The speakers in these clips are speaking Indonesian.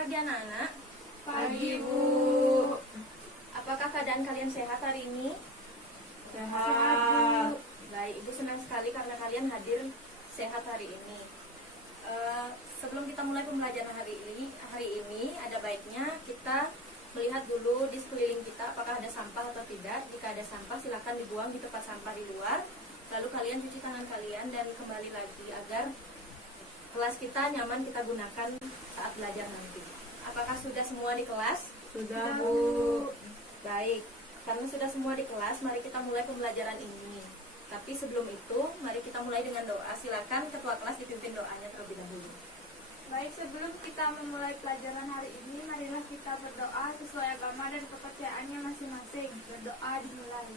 pagi anak-anak. Pagi, Bu. Apakah keadaan kalian sehat hari ini? Sehat. Baik, Ibu senang sekali karena kalian hadir sehat hari ini. Sebelum kita mulai pembelajaran hari ini ada baiknya kita melihat dulu di sekeliling kita apakah ada sampah atau tidak. Jika ada sampah silakan dibuang di tempat sampah di luar. Lalu kalian cuci tangan kalian dan kembali lagi agar kelas kita nyaman kita gunakan saat belajar nanti. Apakah sudah semua di kelas? Sudah, Bu. Baik, karena sudah semua di kelas, mari kita mulai pembelajaran ini. Tapi sebelum itu, mari kita mulai dengan doa. Silakan ketua kelas dipimpin doanya terlebih dahulu. Baik, sebelum kita memulai pelajaran hari ini, marilah kita berdoa sesuai agama dan kepercayaannya masing-masing. Berdoa dimulai.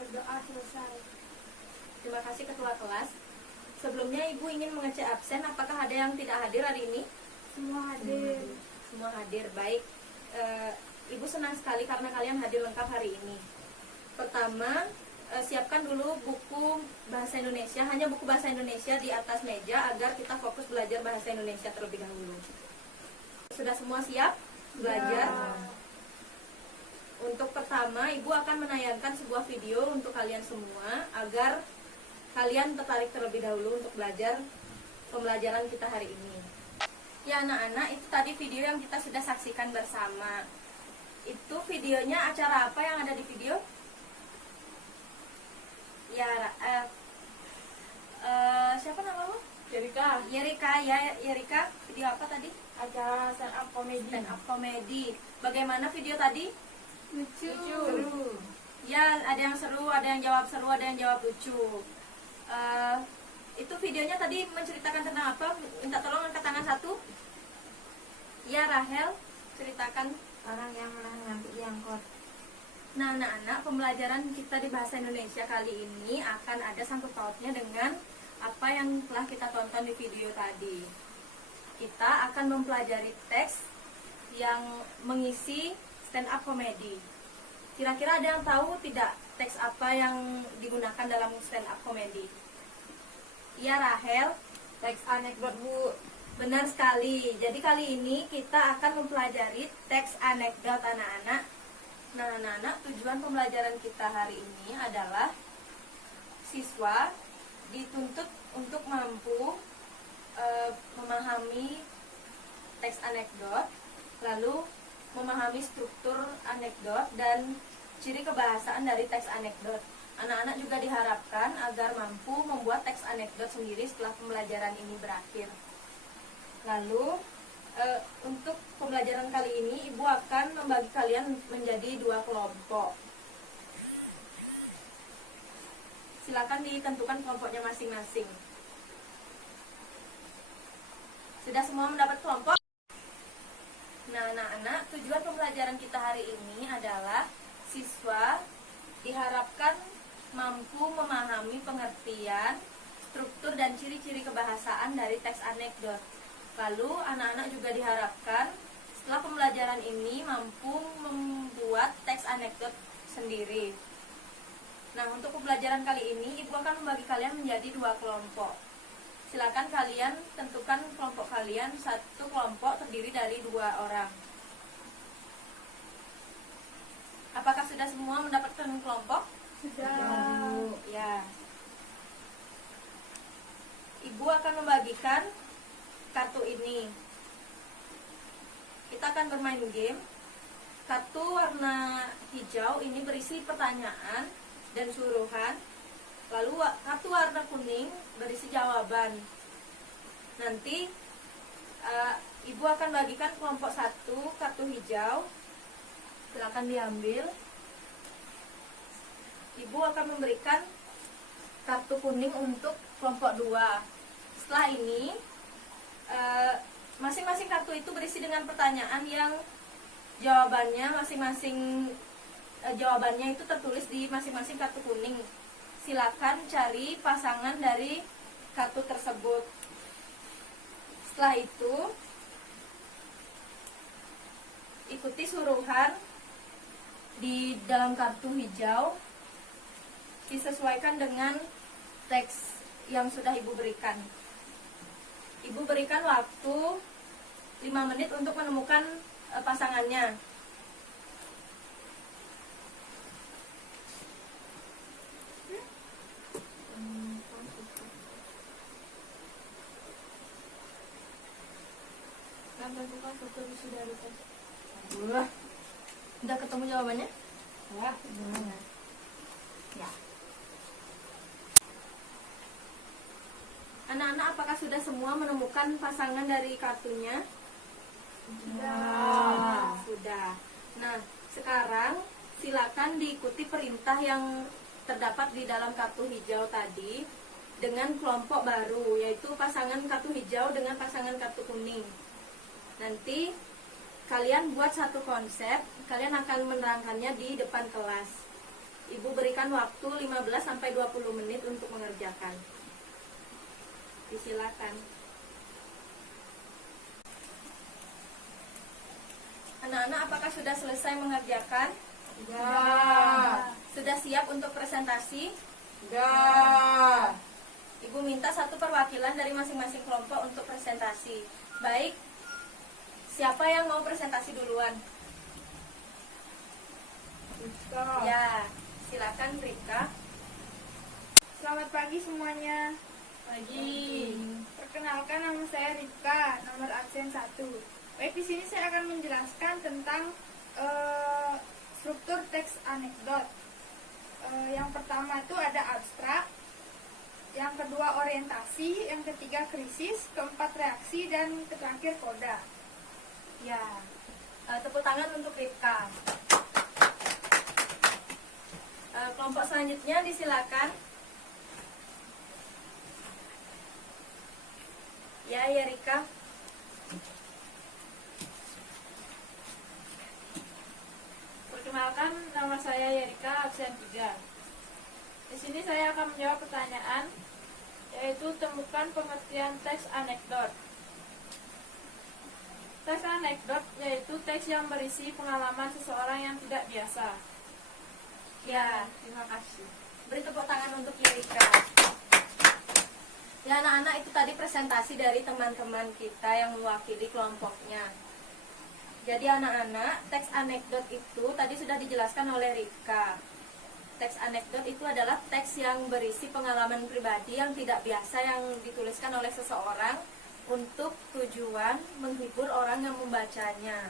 Berdoa selesai. Terima kasih ketua kelas. Sebelumnya Ibu ingin mengecek absen, apakah ada yang tidak hadir hari ini? Semua hadir. Semua hadir, baik. Ibu senang sekali karena kalian hadir lengkap hari ini. Pertama, siapkan dulu buku bahasa Indonesia, hanya buku bahasa Indonesia di atas meja agar kita fokus belajar bahasa Indonesia terlebih dahulu. Sudah semua siap belajar? Untuk pertama, Ibu akan menayangkan sebuah video untuk kalian semua agar kalian tertarik terlebih dahulu untuk belajar pembelajaran kita hari ini. Ya anak-anak, itu tadi video yang kita sudah saksikan bersama. Itu videonya acara apa yang ada di video? Ya, siapa namamu? Yerika. Yerika, video apa tadi? Acara stand up comedy. Stand up comedy. Bagaimana video tadi? Lucu. Seru. Ya, ada yang seru, ada yang jawab seru, ada yang jawab lucu. Itu videonya tadi menceritakan tentang apa? Minta tolong angkat tangan satu. Ya, Rahel, ceritakan. Orang yang menahan ngantuk di angkot. Nah, anak-anak, pembelajaran kita di bahasa Indonesia kali ini akan ada sangkut pautnya dengan apa yang telah kita tonton di video tadi. Kita akan mempelajari teks yang mengisi stand up comedy. Kira-kira ada yang tahu tidak teks apa yang digunakan dalam stand up comedy? Iya, Rahel. Teks anekdot, Bu. Benar sekali. Jadi kali ini kita akan mempelajari teks anekdot anak-anak. Nah, anak-anak, tujuan pembelajaran kita hari ini adalah siswa dituntut untuk mampu memahami teks anekdot, lalu memahami struktur anekdot dan ciri kebahasaan dari teks anekdot. Anak-anak juga diharapkan agar mampu membuat teks anekdot sendiri setelah pembelajaran ini berakhir. Lalu untuk pembelajaran kali ini Ibu akan membagi kalian menjadi 2 kelompok. Silakan ditentukan kelompoknya masing-masing. Sudah semua mendapat kelompok? Nah, anak-anak, tujuan pembelajaran kita hari ini adalah siswa diharapkan mampu memahami pengertian, struktur dan ciri-ciri kebahasaan dari teks anekdot. Lalu anak-anak juga diharapkan setelah pembelajaran ini mampu membuat teks anekdot sendiri. Nah, untuk pembelajaran kali ini Ibu akan membagi kalian menjadi 2 kelompok. Silakan kalian tentukan kelompok kalian. Satu kelompok terdiri dari 2 orang. Apakah sudah semua mendapatkan kelompok? Sudah. Ya. Ibu akan membagikan kartu ini. Kita akan bermain game. Kartu warna hijau ini berisi pertanyaan dan suruhan. Lalu kartu warna kuning berisi jawaban. Nanti Ibu akan bagikan kelompok 1 kartu hijau. Silakan diambil. Ibu akan memberikan kartu kuning untuk kelompok 2. Setelah ini masing-masing kartu itu berisi dengan pertanyaan yang jawabannya jawabannya itu tertulis di masing-masing kartu kuning. Silakan cari pasangan dari kartu tersebut. Setelah itu ikuti suruhan di dalam kartu hijau, disesuaikan dengan teks yang sudah Ibu berikan. Ibu berikan waktu 5 menit untuk menemukan pasangannya. Lakukan foto wisuda Rika. Udah ketemu jawabannya? Ya, gimana? Ya. Anak-anak, apakah sudah semua menemukan pasangan dari kartunya? Sudah. Nah, sekarang silakan diikuti perintah yang terdapat di dalam kartu hijau tadi dengan kelompok baru, yaitu pasangan kartu hijau dengan pasangan kartu kuning. Nanti kalian buat satu konsep, kalian akan menerangkannya di depan kelas. Ibu berikan waktu 15-20 menit untuk mengerjakan. Disilakan. Anak-anak, apakah sudah selesai mengerjakan? Ya. Sudah siap untuk presentasi? Ya. Ibu minta satu perwakilan dari masing-masing kelompok untuk presentasi. Baik, siapa yang mau presentasi duluan? Rika. Ya, silakan Rika. Selamat pagi semuanya. Pagi. Perkenalkan, nama saya Rika, nomor absen 1. Baik, di sini saya akan menjelaskan tentang struktur teks anekdot. Yang pertama itu ada abstrak, yang kedua orientasi, yang ketiga krisis, keempat reaksi, dan terakhir koda. Ya, tepuk tangan untuk Rika. Kelompok selanjutnya disilakan. Ya Rika. Perkenalkan, nama saya Yerika, absen 3. Di sini saya akan menjawab pertanyaan, yaitu temukan pengertian teks anekdot. Teks anekdot yaitu teks yang berisi pengalaman seseorang yang tidak biasa. Ya, terima kasih. Beri tepuk tangan untuk Yerika. Ya anak-anak, itu tadi presentasi dari teman-teman kita yang mewakili kelompoknya. Jadi anak-anak, teks anekdot itu tadi sudah dijelaskan oleh Rika. Teks anekdot itu adalah teks yang berisi pengalaman pribadi yang tidak biasa yang dituliskan oleh seseorang untuk tujuan menghibur orang yang membacanya.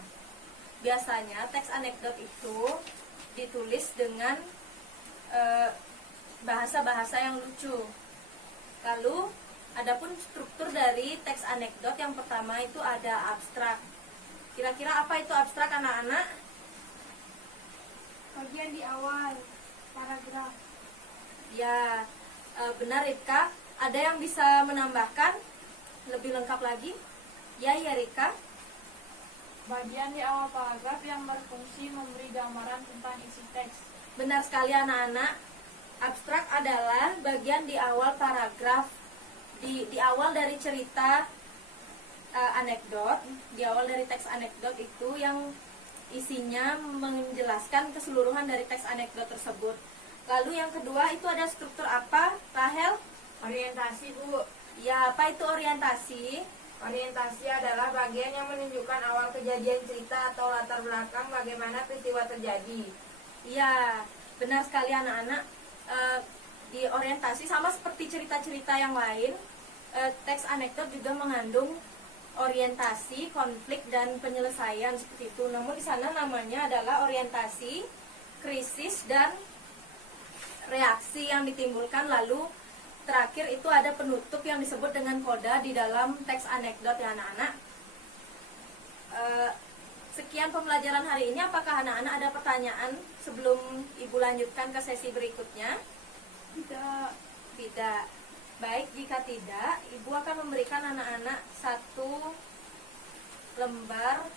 Biasanya teks anekdot itu ditulis dengan bahasa-bahasa yang lucu. Lalu, adapun struktur dari teks anekdot yang pertama itu ada abstrak. Kira-kira apa itu abstrak anak-anak? Bagian di awal, paragraf. Ya, benar Rika. Ada yang bisa menambahkan lebih lengkap lagi? Ya Rika. Bagian di awal paragraf yang berfungsi memberi gambaran tentang isi teks. Benar sekali anak-anak. Abstrak adalah bagian di awal paragraf, di awal dari cerita anekdot, di awal dari teks anekdot itu yang isinya menjelaskan keseluruhan dari teks anekdot tersebut. Lalu yang kedua itu ada struktur apa, Rahel? Orientasi, Bu. Ya, apa itu orientasi? Orientasi adalah bagian yang menunjukkan awal kejadian cerita atau latar belakang bagaimana peristiwa terjadi. Ya, benar sekali anak-anak. Di orientasi sama seperti cerita-cerita yang lain, teks anekdot juga mengandung orientasi, konflik, dan penyelesaian seperti itu. Namun di sana namanya adalah orientasi, krisis, dan reaksi yang ditimbulkan. Lalu terakhir itu ada penutup yang disebut dengan koda di dalam teks anekdot ya anak-anak. Sekian pembelajaran hari ini. Apakah anak-anak ada pertanyaan sebelum Ibu lanjutkan ke sesi berikutnya? Tidak. Baik, jika tidak, Ibu akan memberikan anak-anak satu lembar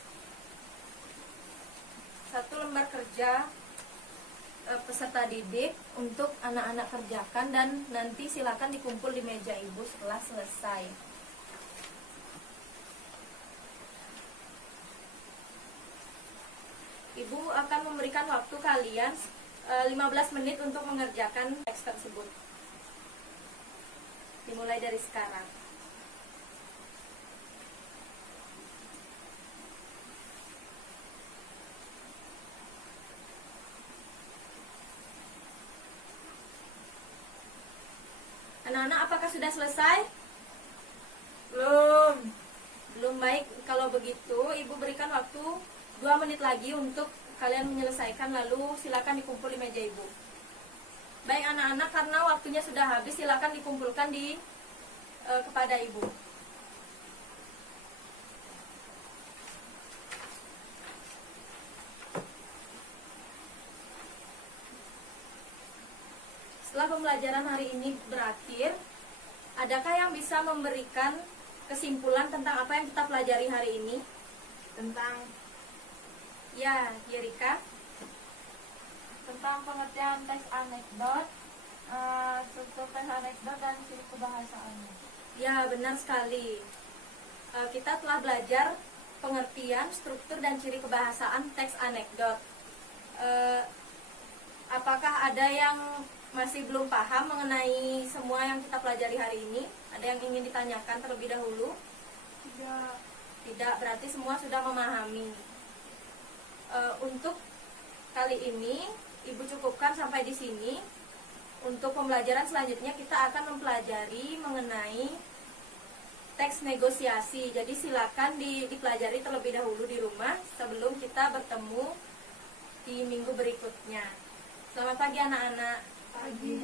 kerja peserta didik untuk anak-anak kerjakan, dan nanti silakan dikumpul di meja Ibu setelah selesai. Ibu akan memberikan waktu kalian 15 menit untuk mengerjakan teks tersebut. Dimulai dari sekarang. Anak-anak, apakah sudah selesai? Belum. Belum. Baik, kalau begitu Ibu berikan waktu 2 menit lagi untuk kalian menyelesaikan, lalu silakan dikumpul di meja Ibu. Baik anak-anak, karena waktunya sudah habis, silakan dikumpulkan di kepada Ibu. Setelah pembelajaran hari ini berakhir, adakah yang bisa memberikan kesimpulan tentang apa yang kita pelajari hari ini? Tentang Yerika. tentang pengertian teks anekdot, struktur teks anekdot dan ciri kebahasaannya. Ya, benar sekali. Kita telah belajar pengertian, struktur, dan ciri kebahasaan teks anekdot. Apakah ada yang masih belum paham mengenai semua yang kita pelajari hari ini? Ada yang ingin ditanyakan terlebih dahulu? Tidak. Tidak, berarti semua sudah memahami. Untuk kali ini, Ibu cukupkan sampai di sini. Untuk pembelajaran selanjutnya kita akan mempelajari mengenai teks negosiasi. Jadi silakan dipelajari terlebih dahulu di rumah sebelum kita bertemu di minggu berikutnya. Selamat pagi anak-anak. Pagi.